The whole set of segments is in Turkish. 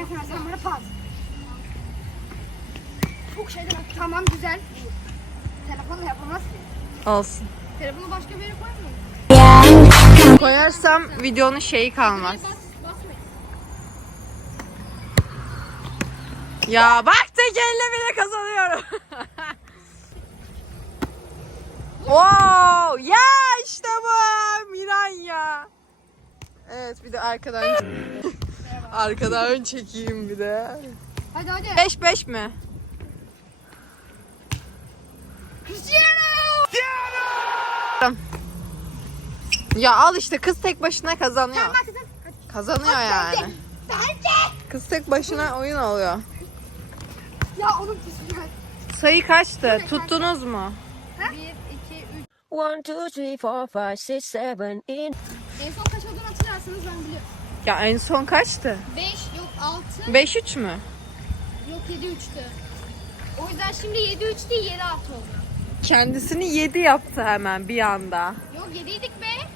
Ben sana sen bana pas. Çok şeyden attım. Tamam güzel. Telefonla yapamaz ki. Olsun. Telefonu başka bir yere koymuyor. Koyarsam videonun şeyi kalmaz. Ya bak tek elle bile kazanıyorum. wow! Ya işte bu! Miran ya. Evet bir de arkadan arkadan çekeyim bir de. Hadi hadi. 5 5 mi? Cristiano! Ya al işte kız tek başına kazanıyor. Tamam kızım. Hadi. Kazanıyor yani. Bence. Kız tek başına oyun oluyor. Ya onun güzel. Sayı kaçtı? Tuttunuz mu? 1, 2, 3. One, two, three, four, five, six, seven, eight. En son kaç Ya en son kaçtı? 5 yok 6 5 3 mü? yok 7 3'tü. O yüzden şimdi 7 3 değil 7 6 oldu. Kendisini 7 yaptı hemen bir anda. Yok 7'ydik be.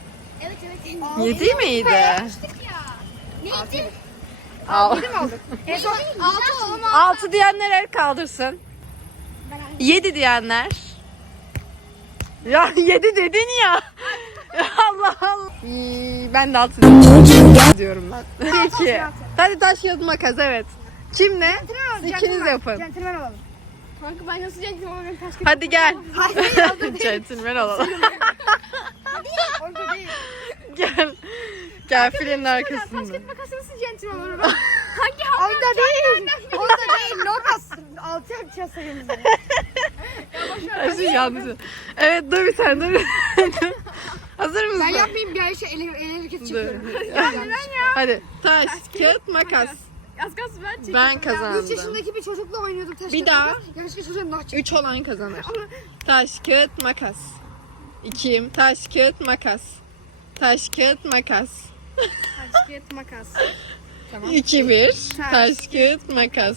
Evet evet. 7 miydi? Yapmıştık ya. Neydi? Al. mi aldık? En son 6 olma. 6 diyenler el kaldırsın. 7 diyenler. Ya 7 dedin ya. Allah Allah. Ben de 6 diyorum ben. Peki. Hadi taş kağıt makas evet. Kim ne? Siz ikiniz yapın. Gentleman olalım. Kanka ben nasıl gentleman olayım kaç kere. Hadi gel. Centilmen olalım. Orada değil. gel. Gel filin Taş arkasında. kağıt makası nasıl gentleman olur? Hangi hamle? Orada değil. Orada değil. Normal. 6 yapacağız sayımızı. Her şey yanlış. Evet dur bir tane dur. Hazır mısın? Ben yapmayayım bir ay şey el, el hareket Dur. çekiyorum. ya ben ya. Hadi taş, kağıt, makas. Az kalsın ben çekeyim. Ben 3 kazandım. yaşındaki bir çocukla oynuyordum taş Bir kağıt daha. makas. Yaşlı çocuğun daha çok. 3 olan kazanır. Taş, kağıt, makas. İkiyim. Taş, kağıt, makas. Taş, kağıt, makas. Taş kağıt makas. 2 1. Taş, kağıt, makas.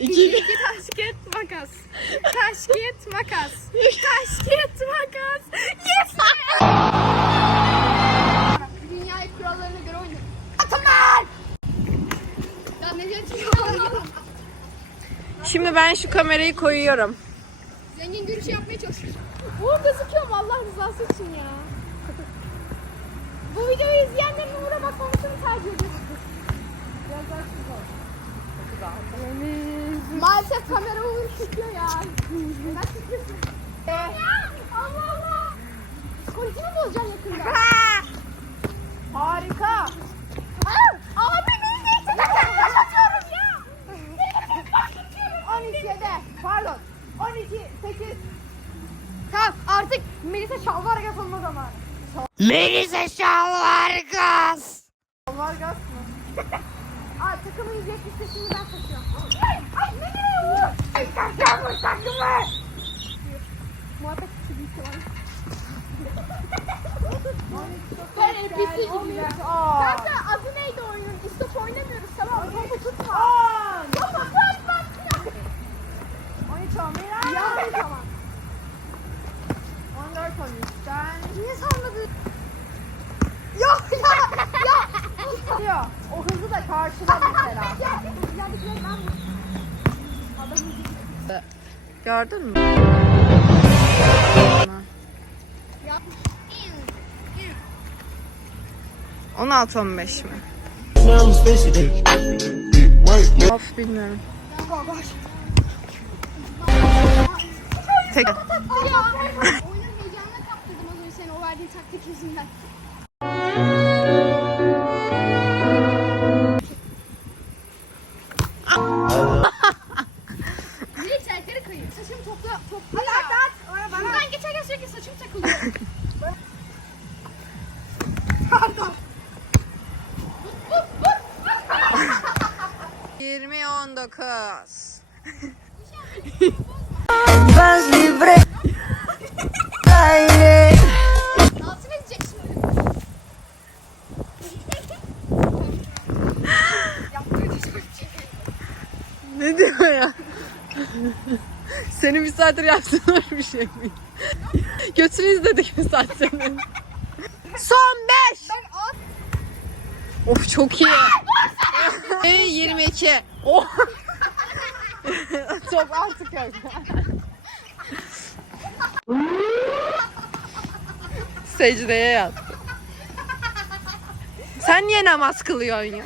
2 1. İki taş kağıt makas. Taş kağıt makas. Taş kağıt makas. Yes! Dünya kurallarına göre oynuyorum. Atımlar! Ya ne diyorsun? Şimdi ben şu kamerayı koyuyorum. Zengin görüşü yapmaya çalışıyorum. Bu gözüküyor mu Allah rızası için ya? Bu videoyu izleyenlerin Uğur'a bakmamasını tercih ediyorum. Maalesef kamera Uğur çekiyor ya. Çekiyorsun? Allah Allah. Psikolojimi bozacağım yakında. Harika. Aa, Abi beni de içine taş atıyorum ya. 12 de pardon 12 8 Tamam artık Melisa şalvar yapılma zamanı. Melisa Şalvargas. Var gaz mı? Aa takımın 170'sini ben Ay takımı takımı. Muhabbet içi büyük olan. Ben NPC gibi. Kanka adı neydi oyunun? İstop oynamıyoruz tamam mı? Topu tutma. Topu tutma. 13 olmayı Ya tamam. 14 13'ten. Niye salladın? Yok ya ya. Diyor. O hızı da karşıla mesela. Ya ya bir Adamın Gördün mü? ya. 16 15 mi? Of bilmiyorum. Tek. Oyunun heyecanına kaptırdım az önce seni o verdiğin taktik yüzünden. 20 19. Vas libre. Edecek şimdi. Şey. Ne diyor ya? Senin bir saattir yapsınlar bir şey mi? Götünü izledik bir saat senin. Son 5. Ben at. Of çok iyi. Ee, 22. Oh. Top artık yok. Secdeye yattı. Sen niye namaz kılıyorsun ya?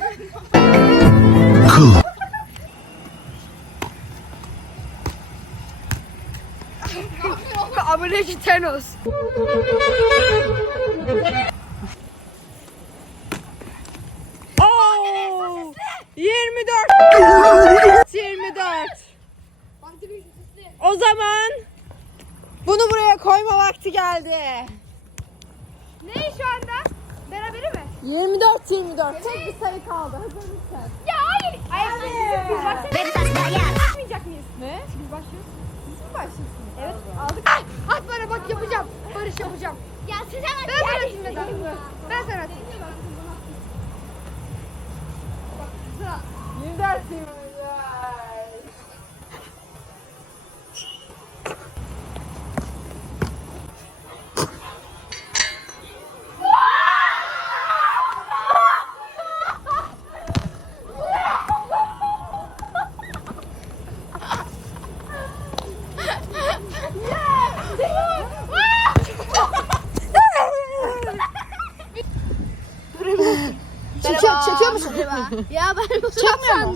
Aboneci Thanos. Oo! 24. 24. O zaman bunu buraya koyma vakti geldi. Ne şu anda? Beraberi mi? 24 24. Tek bir sayı kaldı. Hazır mısın? Ya hayır. Hayır. Biz başlayacak mıyız? Ne? Biz başlıyoruz. Siz mi başlıyorsunuz? Evet. Aldık. Ay, at bana bak yapacağım. Barış yapacağım. Ya size bak. Ben sana Çekiyor, çekiyor musun? ya ben çekmiyor sandım.